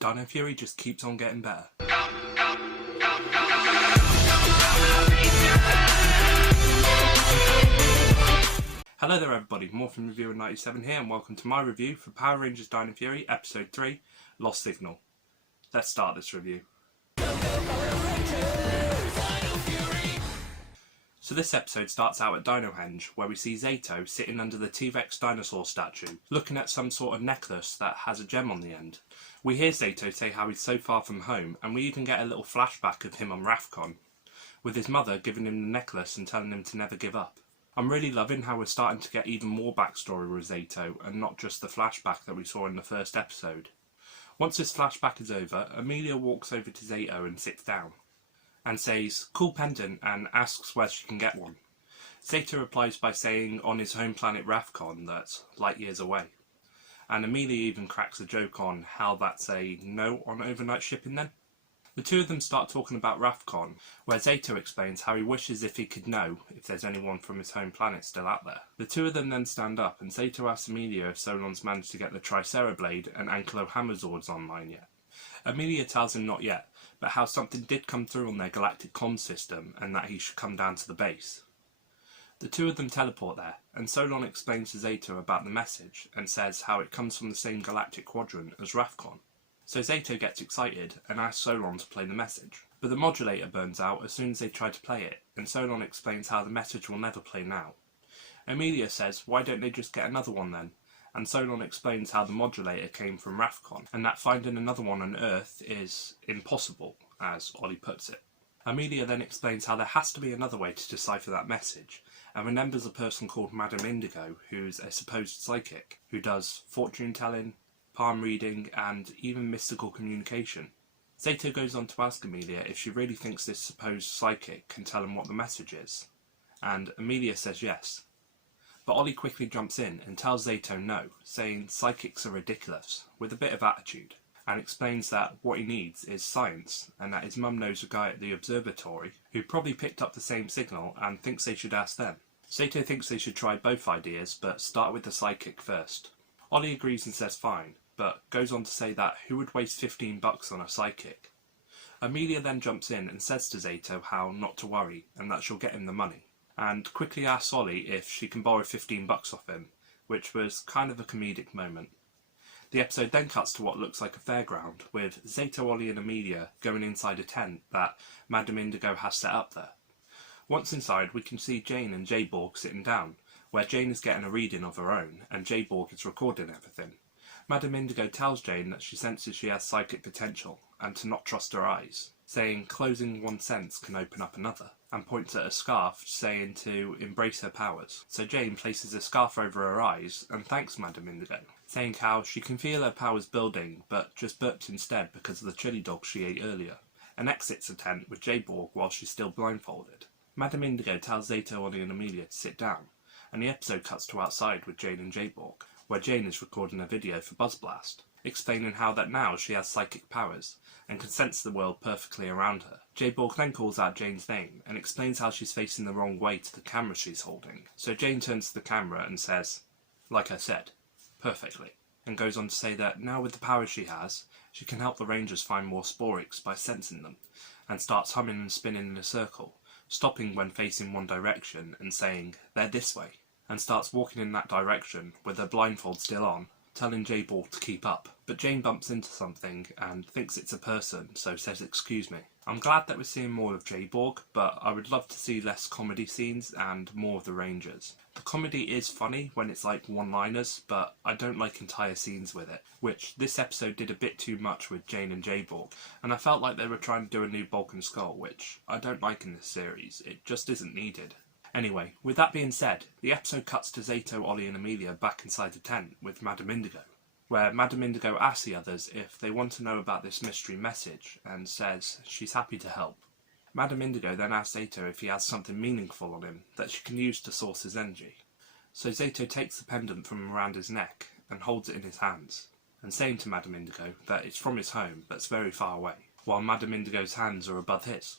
Dino Fury just keeps on getting better. Hello there everybody, Morphin Reviewer 97 here and welcome to my review for Power Rangers Dino Fury Episode 3, Lost Signal. Let's start this review. So this episode starts out at Dinohenge, where we see Zeto sitting under the T-Rex dinosaur statue, looking at some sort of necklace that has a gem on the end. We hear Zeto say how he's so far from home, and we even get a little flashback of him on Rafcon, with his mother giving him the necklace and telling him to never give up. I'm really loving how we're starting to get even more backstory with Zeto, and not just the flashback that we saw in the first episode. Once this flashback is over, Amelia walks over to Zeto and sits down, and says, "Cool pendant," and asks where she can get one. Zeto replies by saying on his home planet Rafcon that's light years away. And Amelia even cracks a joke on how that's a no on overnight shipping then. The two of them start talking about Rafcon, where Zeto explains how he wishes if he could know if there's anyone from his home planet still out there. The two of them then stand up and Zeto asks Amelia if Solon's managed to get the Tricerablade and Ankylo Zords online yet. Amelia tells him not yet, but how something did come through on their galactic comm system and that he should come down to the base. The two of them teleport there, and Solon explains to Zeto about the message and says how it comes from the same galactic quadrant as Rafcon. So Zeto gets excited and asks Solon to play the message. But the modulator burns out as soon as they try to play it, and Solon explains how the message will never play now. Amelia says why don't they just get another one then? And Solon explains how the modulator came from Rafcon, and that finding another one on Earth is impossible, as Ollie puts it. Amelia then explains how there has to be another way to decipher that message, and remembers a person called Madame Indigo, who's a supposed psychic, who does fortune-telling, palm reading, and even mystical communication. Zeto goes on to ask Amelia if she really thinks this supposed psychic can tell him what the message is, and Amelia says yes. But Ollie quickly jumps in and tells Zeto no, saying psychics are ridiculous, with a bit of attitude, and explains that what he needs is science, and that his mum knows a guy at the observatory who probably picked up the same signal and thinks they should ask them. Zeto thinks they should try both ideas, but start with the psychic first. Ollie agrees and says fine, but goes on to say that who would waste $15 on a psychic? Amelia then jumps in and says to Zeto how not to worry, and that she'll get him the money, and quickly asks Ollie if she can borrow $15 off him, which was kind of a comedic moment. The episode then cuts to what looks like a fairground, with Zeto, Ollie and Amelia going inside a tent that Madame Indigo has set up there. Once inside, we can see Jane and J-Borg sitting down, where Jane is getting a reading of her own, and J-Borg is recording everything. Madame Indigo tells Jane that she senses she has psychic potential, and to not trust her eyes, saying closing one sense can open up another, and points at a scarf saying to embrace her powers. So Jane places a scarf over her eyes and thanks Madame Indigo, saying how she can feel her powers building but just burped instead because of the chili dog she ate earlier, and exits the tent with J-Borg while she's still blindfolded. Madame Indigo tells Zeto, Ollie and Amelia to sit down, and the episode cuts to outside with Jane and J-Borg, where Jane is recording a video for Buzzblast, explaining how that now she has psychic powers and can sense the world perfectly around her. J-Borg then calls out Jane's name and explains how she's facing the wrong way to the camera she's holding. So Jane turns to the camera and says, "Like I said, perfectly," and goes on to say that now with the powers she has, she can help the Rangers find more Sporix by sensing them, and starts humming and spinning in a circle, stopping when facing one direction and saying, "They're this way," and starts walking in that direction with her blindfold still on, telling J-Borg to keep up. But Jane bumps into something and thinks it's a person, so says excuse me. I'm glad that we're seeing more of J-Borg, but I would love to see less comedy scenes and more of the Rangers. The comedy is funny when it's like one-liners, but I don't like entire scenes with it, which this episode did a bit too much with Jane and J-Borg, and I felt like they were trying to do a new Bulk and Skull, which I don't like in this series. It just isn't needed. Anyway, with that being said, the episode cuts to Zeto, Ollie and Amelia back inside the tent with Madame Indigo, where Madame Indigo asks the others if they want to know about this mystery message and says she's happy to help. Madame Indigo then asks Zeto if he has something meaningful on him that she can use to source his energy. So Zeto takes the pendant from around his neck and holds it in his hands, and saying to Madame Indigo that it's from his home but it's very far away, while Madame Indigo's hands are above his.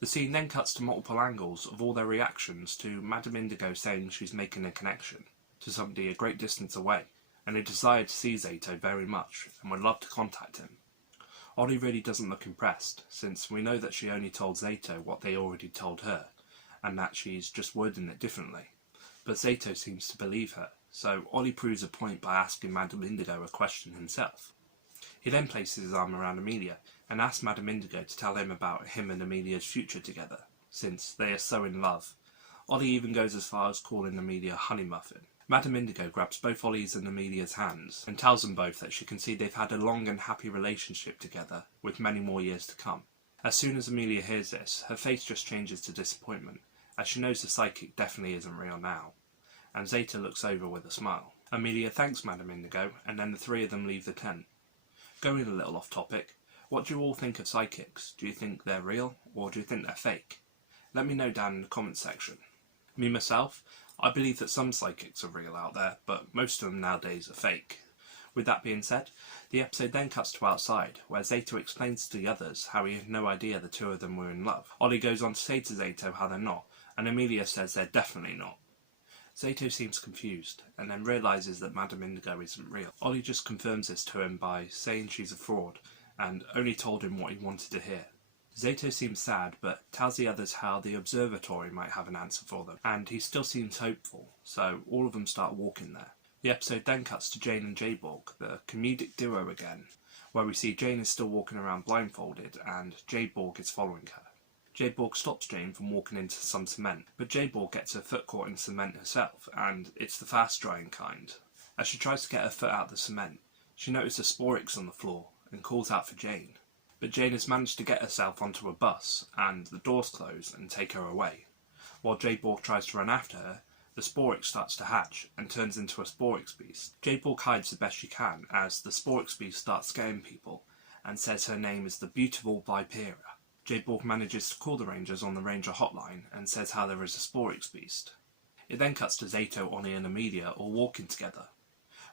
The scene then cuts to multiple angles of all their reactions to Madame Indigo saying she's making a connection to somebody a great distance away, and a desire to see Zeto very much and would love to contact him. Ollie really doesn't look impressed, since we know that she only told Zeto what they already told her, and that she's just wording it differently. But Zeto seems to believe her, so Ollie proves a point by asking Madame Indigo a question himself. He then places his arm around Amelia and asks Madame Indigo to tell him about him and Amelia's future together, since they are so in love. Ollie even goes as far as calling Amelia Honey Muffin. Madame Indigo grabs both Ollie's and Amelia's hands and tells them both that she can see they've had a long and happy relationship together, with many more years to come. As soon as Amelia hears this, her face just changes to disappointment, as she knows the psychic definitely isn't real now, and Zeto looks over with a smile. Amelia thanks Madame Indigo, and then the three of them leave the tent. Going a little off topic, what do you all think of psychics? Do you think they're real, or do you think they're fake? Let me know down in the comments section. Me myself, I believe that some psychics are real out there, but most of them nowadays are fake. With that being said, the episode then cuts to outside, where Zeto explains to the others how he had no idea the two of them were in love. Ollie goes on to say to Zeto how they're not, and Amelia says they're definitely not. Zeto seems confused, and then realises that Madame Indigo isn't real. Ollie just confirms this to him by saying she's a fraud, and only told him what he wanted to hear. Zeto seems sad, but tells the others how the observatory might have an answer for them, and he still seems hopeful, so all of them start walking there. The episode then cuts to Jane and Jayborg, the comedic duo again, where we see Jane is still walking around blindfolded, and Jayborg is following her. Jayborg stops Jane from walking into some cement, but Jayborg gets her foot caught in cement herself, and it's the fast-drying kind. As she tries to get her foot out of the cement, she notices Sporix on the floor, and calls out for Jane. But Jane has managed to get herself onto a bus, and the doors close and take her away. While Jayborg tries to run after her, the Sporix starts to hatch and turns into a Sporix beast. Jayborg hides the best she can as the Sporix beast starts scaring people and says her name is the beautiful Vipera. Jayborg manages to call the Rangers on the Ranger hotline and says how there is a Sporix beast. It then cuts to Zeto, Ollie and Amelia all walking together,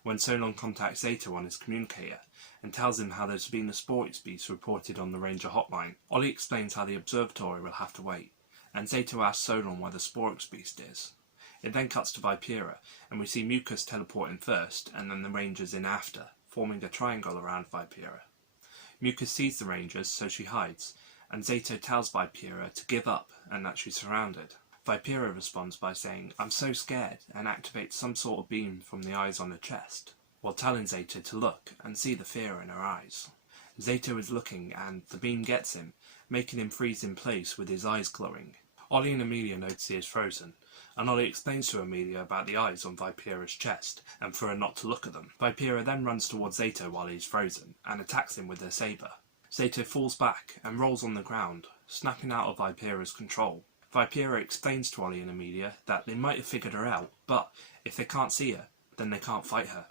when Solon contacts Zeto on his communicator and tells him how there's been a Sporix beast reported on the Ranger hotline. Ollie explains how the observatory will have to wait, and Zeto asks Solon where the Sporix beast is. It then cuts to Vipera, and we see Mucus teleporting first, and then the Rangers in after, forming a triangle around Vipera. Mucus sees the Rangers, so she hides, and Zeto tells Vipera to give up and that she's surrounded. Vipera responds by saying, "I'm so scared," and activates some sort of beam from the eyes on her chest, while telling Zeto to look and see the fear in her eyes. Zeto is looking, and the beam gets him, making him freeze in place with his eyes glowing. Ollie and Amelia notice he is frozen, and Ollie explains to Amelia about the eyes on Vipera's chest, and for her not to look at them. Vipera then runs towards Zeto while he is frozen, and attacks him with her sabre. Zeto falls back and rolls on the ground, snapping out of Vipera's control. Vipera explains to Ollie and Amelia that they might have figured her out, but if they can't see her, then they can't fight her.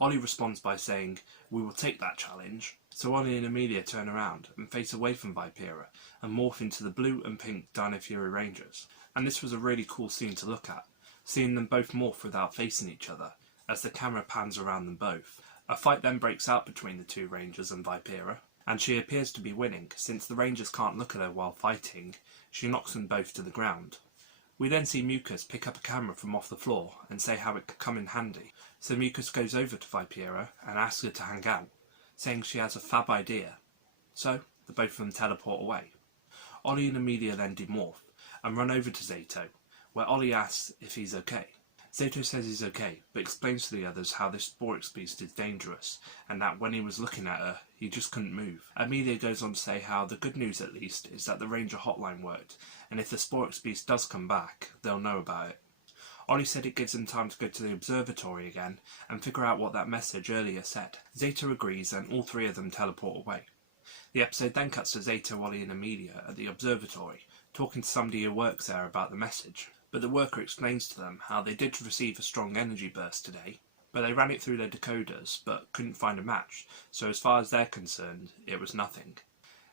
Ollie responds by saying, "We will take that challenge." So Ollie and Amelia turn around and face away from Vipera and morph into the blue and pink Dino Fury Rangers. And this was a really cool scene to look at, seeing them both morph without facing each other, as the camera pans around them both. A fight then breaks out between the two Rangers and Vipera, and she appears to be winning. Since the Rangers can't look at her while fighting, she knocks them both to the ground. We then see Mucus pick up a camera from off the floor and say how it could come in handy. So Mucus goes over to Vipera and asks her to hang out, saying she has a fab idea. So the both of them teleport away. Ollie and Amelia then demorph and run over to Zeto, where Ollie asks if he's okay. Zeto says he's okay, but explains to the others how this Sporix beast is dangerous, and that when he was looking at her, he just couldn't move. Amelia goes on to say how the good news at least is that the Ranger hotline worked, and if the Sporix beast does come back, they'll know about it. Ollie said it gives him time to go to the observatory again and figure out what that message earlier said. Zeto agrees, and all three of them teleport away. The episode then cuts to Zeto, Ollie and Amelia at the observatory, talking to somebody who works there about the message. But the worker explains to them how they did receive a strong energy burst today, but they ran it through their decoders but couldn't find a match, so as far as they're concerned, it was nothing.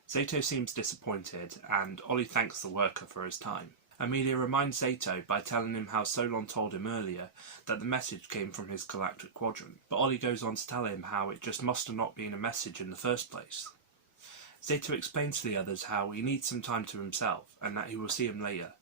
Zeto seems disappointed, and Ollie thanks the worker for his time. Amelia reminds Zeto by telling him how Solon told him earlier that the message came from his galactic quadrant, but Ollie goes on to tell him how it just must have not been a message in the first place. Zeto explains to the others how he needs some time to himself and that he will see him later,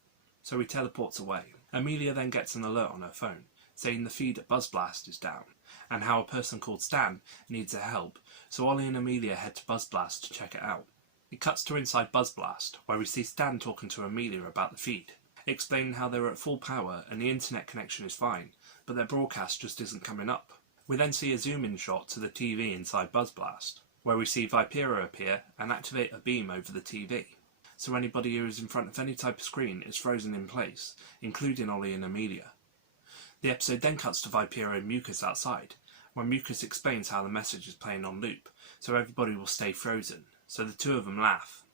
so he teleports away. Amelia then gets an alert on her phone, saying the feed at Buzzblast is down, and how a person called Stan needs their help, so Ollie and Amelia head to Buzzblast to check it out. It cuts to inside Buzzblast, where we see Stan talking to Amelia about the feed, explaining how they're at full power and the internet connection is fine, but their broadcast just isn't coming up. We then see a zoom-in shot to the TV inside Buzzblast, where we see Vipera appear and activate a beam over the TV, so anybody who is in front of any type of screen is frozen in place, including Ollie and Amelia. The episode then cuts to Vipera and Mucus outside, where Mucus explains how the message is playing on loop, so everybody will stay frozen, so the two of them laugh.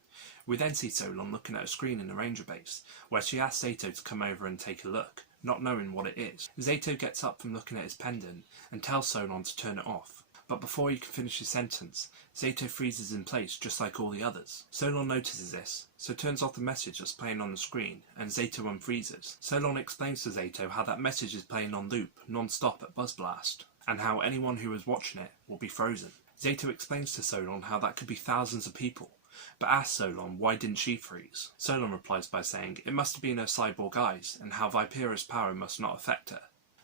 We then see Solon looking at a screen in the Ranger base, where she asks Zato to come over and take a look, not knowing what it is. Zato gets up from looking at his pendant and tells Solon to turn it off, but before he can finish his sentence, Zato freezes in place just like all the others. Solon notices this, so turns off the message that's playing on the screen, and Zato unfreezes. Solon explains to Zato how that message is playing on loop, non-stop at Buzzblast, and how anyone who is watching it will be frozen. Zato explains to Solon how that could be thousands of people, but asks Solon why didn't she freeze. Solon replies by saying it must have been her cyborg eyes, and how Vipera's power must not affect her.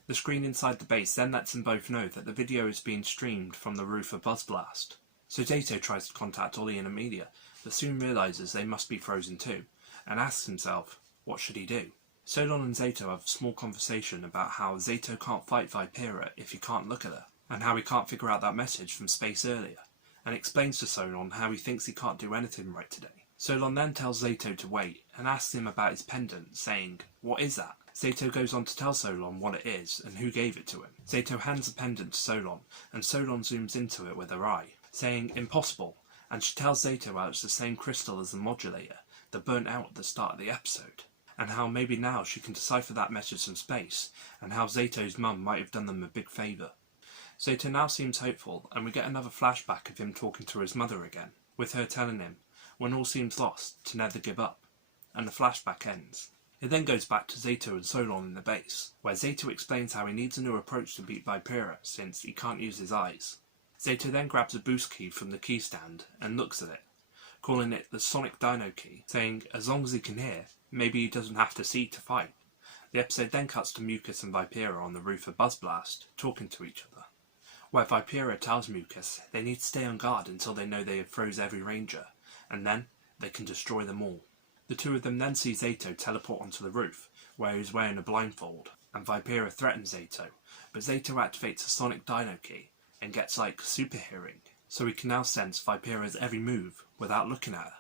The screen inside the base then lets them both know that the video is being streamed from the roof of Buzzblast. So Zato tries to contact Ollie and Amelia, but soon realises they must be frozen too, and asks himself, what should he do? Solon and Zato have a small conversation about how Zato can't fight Vipera if he can't look at her, and how he can't figure out that message from space earlier, and explains to Solon how he thinks he can't do anything right today. Solon then tells Zato to wait, and asks him about his pendant, saying, what is that? Zato goes on to tell Solon what it is and who gave it to him. Zato hands the pendant to Solon, and Solon zooms into it with her eye, saying impossible, and she tells Zato how it's the same crystal as the modulator that burnt out at the start of the episode, and how maybe now she can decipher that message from space, and how Zato's mum might have done them a big favour. Zato now seems hopeful, and we get another flashback of him talking to his mother again, with her telling him, when all seems lost, to never give up, and the flashback ends. It then goes back to Zato and Solon in the base, where Zato explains how he needs a new approach to beat Vipera since he can't use his eyes. Zato then grabs a boost key from the key stand and looks at it, calling it the Sonic Dino key, saying as long as he can hear, maybe he doesn't have to see to fight. The episode then cuts to Mucus and Vipera on the roof of Buzzblast, talking to each other, where Vipera tells Mucus they need to stay on guard until they know they have froze every ranger, and then they can destroy them all. The two of them then see Zato teleport onto the roof, where he's wearing a blindfold, and Vipera threatens Zato, but Zato activates a Sonic Dino key and gets like super hearing, so he can now sense Vipera's every move without looking at her.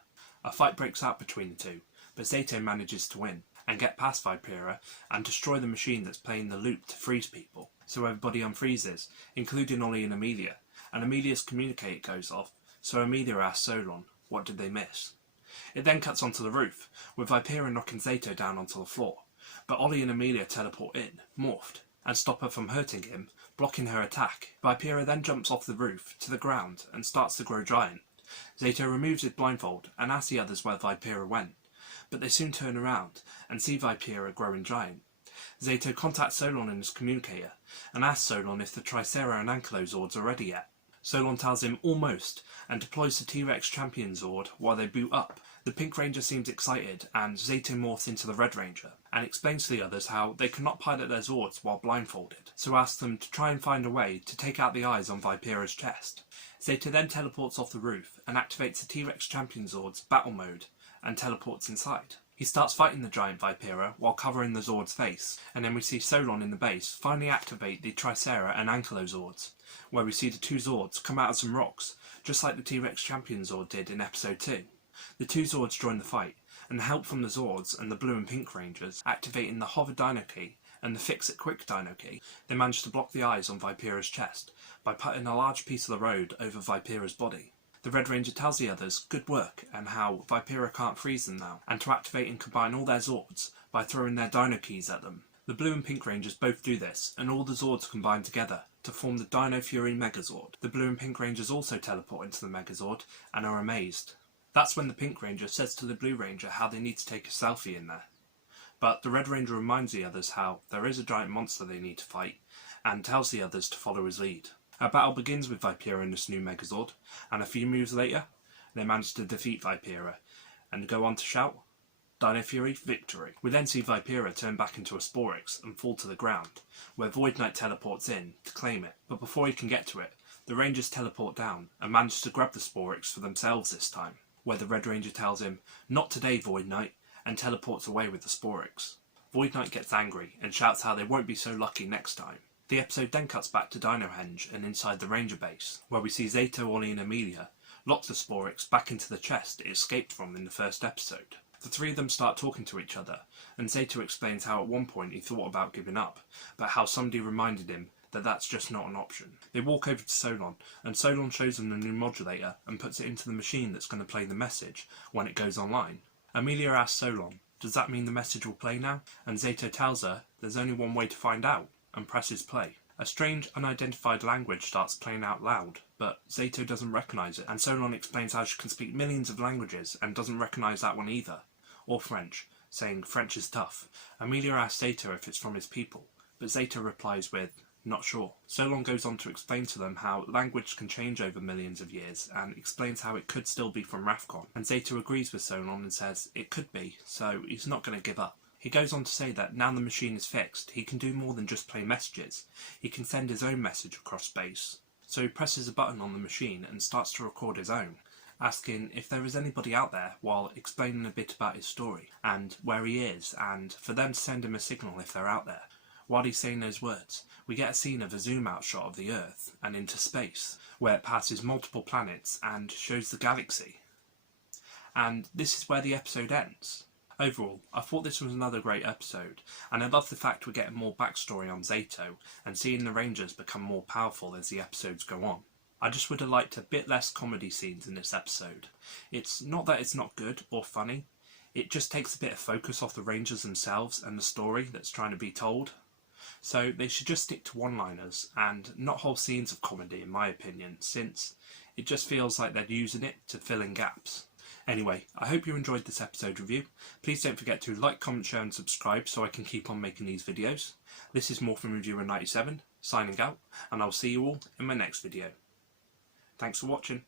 A fight breaks out between the two, but Zato manages to win, and get past Vipera and destroy the machine that's playing the loop to freeze people, so everybody unfreezes, including Ollie and Amelia, and Amelia's communicator goes off, so Amelia asks Solon, what did they miss? It then cuts onto the roof, with Vipera knocking Zato down onto the floor, but Ollie and Amelia teleport in, morphed, and stop her from hurting him, blocking her attack. Vipera then jumps off the roof to the ground and starts to grow giant. Zato removes his blindfold and asks the others where Vipera went, but they soon turn around and see Vipera growing giant. Zato contacts Solon in his communicator and asks Solon if the Tricera and Ankylozords are ready yet. Solon tells him almost, and deploys the T-Rex Champion Zord while they boot up. The Pink Ranger seems excited, and Zato morphs into the Red Ranger, and explains to the others how they cannot pilot their Zords while blindfolded, so asks them to try and find a way to take out the eyes on Vipera's chest. Zato then teleports off the roof, and activates the T-Rex Champion Zord's battle mode, and teleports inside. He starts fighting the giant Vipera while covering the Zord's face, and then we see Solon in the base finally activate the Tricera and Ankylozords, where we see the two Zords come out of some rocks, just like the T-Rex Champion Zord did in episode 2. The two Zords join the fight, and help from the Zords and the Blue and Pink Rangers, activating the Hover Dino key and the Fix-It Quick Dino key, they manage to block the eyes on Vipera's chest by putting a large piece of the road over Vipera's body. The Red Ranger tells the others good work and how Vipera can't freeze them now, and to activate and combine all their Zords by throwing their Dino keys at them. The Blue and Pink Rangers both do this, and all the Zords combine together to form the Dino Fury Megazord. The Blue and Pink Rangers also teleport into the Megazord and are amazed. That's when the Pink Ranger says to the Blue Ranger how they need to take a selfie in there. But the Red Ranger reminds the others how there is a giant monster they need to fight, and tells the others to follow his lead. A battle begins with Vipera and this new Megazord, and a few moves later, they manage to defeat Vipera, and go on to shout, Dino Fury, victory. We then see Vipera turn back into a Sporix and fall to the ground, where Void Knight teleports in to claim it. But before he can get to it, the Rangers teleport down and manage to grab the Sporix for themselves this time, where the Red Ranger tells him, "Not today, Void Knight," and teleports away with the Sporix. Void Knight gets angry and shouts how they won't be so lucky next time. The episode then cuts back to Dinohenge and inside the Ranger base, where we see Zato, Ollie and Amelia lock the Sporix back into the chest it escaped from in the first episode. The three of them start talking to each other, and Zeto explains how at one point he thought about giving up, but how somebody reminded him that that's just not an option. They walk over to Solon, and Solon shows them the new modulator and puts it into the machine that's going to play the message when it goes online. Amelia asks Solon, "Does that mean the message will play now?" And Zeto tells her there's only one way to find out, and presses play. A strange, unidentified language starts playing out loud, but Zeto doesn't recognise it, and Solon explains how she can speak millions of languages and doesn't recognise that one either. Or French, saying French is tough. Amelia asks Zeto if it's from his people, but Zeto replies with, "Not sure." Solon goes on to explain to them how language can change over millions of years, and explains how it could still be from Rafcon. And Zeto agrees with Solon and says it could be, so he's not going to give up. He goes on to say that now the machine is fixed, he can do more than just play messages. He can send his own message across space. So he presses a button on the machine and starts to record his own, asking if there is anybody out there while explaining a bit about his story and where he is, and for them to send him a signal if they're out there. While he's saying those words, we get a scene of a zoom-out shot of the Earth and into space, where it passes multiple planets and shows the galaxy. And this is where the episode ends. Overall, I thought this was another great episode, and I love the fact we're getting more backstory on Zeto and seeing the Rangers become more powerful as the episodes go on. I just would have liked a bit less comedy scenes in this episode. It's not that it's not good or funny, it just takes a bit of focus off the Rangers themselves and the story that's trying to be told. So they should just stick to one-liners and not whole scenes of comedy in my opinion, since it just feels like they're using it to fill in gaps. Anyway, I hope you enjoyed this episode review. Please don't forget to like, comment, share and subscribe so I can keep on making these videos. This is Morphin Reviewer 97, signing out, and I'll see you all in my next video. Thanks for watching.